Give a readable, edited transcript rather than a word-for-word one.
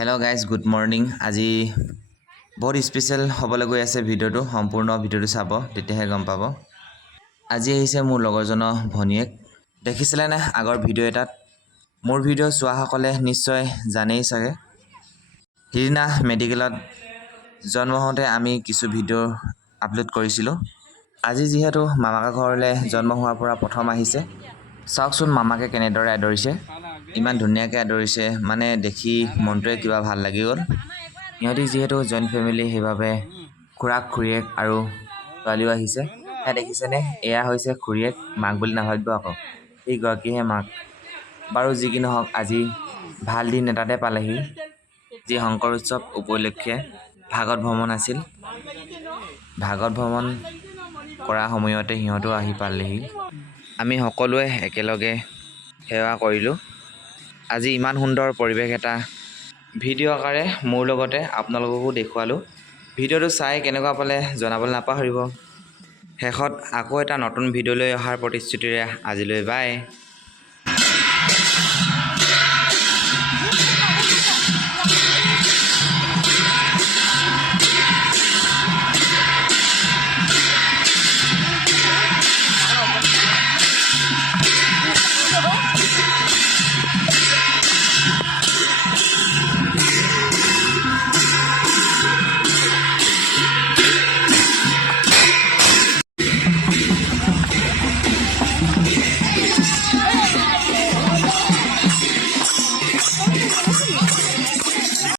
hello guys good morning আজি बहुत special হ'বলৈ গৈ আছে ভিডিওটো সম্পূৰ্ণ ভিডিওটো চাব তেতিয়াহে গম পাব আজি আহিছে মোৰ লগৰজনৰ ভনিয়েক দেখিছিলে না আগৰ ভিডিও এটাত মোৰ ভিডিও চোৱা সকলে নিশ্চয় জানেই চাগে হিৰিনা মেডিকেলত জন্ম হওঁতে আমি কিছু ভিডিও আপলোড কৰিছিলো আজি যেহেতু মামাকা ঘৰলৈ জন্ম হোৱাৰ পৰা প্ৰথম আহিছে চাওকচোন মামাকে কেনেদৰে আদৰিছে ইমান ধুনীয়াকৈ আদৰিছে মানে দেখি মনটোৱে কিবা ভাল লাগি গ'ল ইহঁতি যেহেতু জইণ্ট ফেমিলি সেইভাৱে খুৰাক খুৰীয়েক আৰু ছোৱালীও আহিছে এয়া দেখিছেনে এয়া হৈছে খুৰীয়েক মাক বুলি নাভাবিব আকৌ এইগৰাকীহে মাক বাৰু যি কি নহওক আজি ভাল দিন এটাতে পালেহি যি শংকৰ উৎসৱ উপলক্ষে ভাগৱত ভ্ৰমণ আছিল ভাগৱত ভ্ৰমণ কৰা সময়তে সিহঁতো আহি পালেহি আমি সকলোৱে একেলগে সেৱা কৰিলোঁ আজি ইমান সুন্দৰ পৰিৱেশ এটা ভিডিও আকাৰে মোৰ লগতে আপোনালোককো দেখুৱালোঁ ভিডিওটো চাই কেনেকুৱা পালে জনাবলৈ নাপাহৰিব শেষত আকৌ এটা নতুন ভিডিও লৈ অহাৰ প্ৰতিশ্ৰুতিৰে আজিলৈ বাই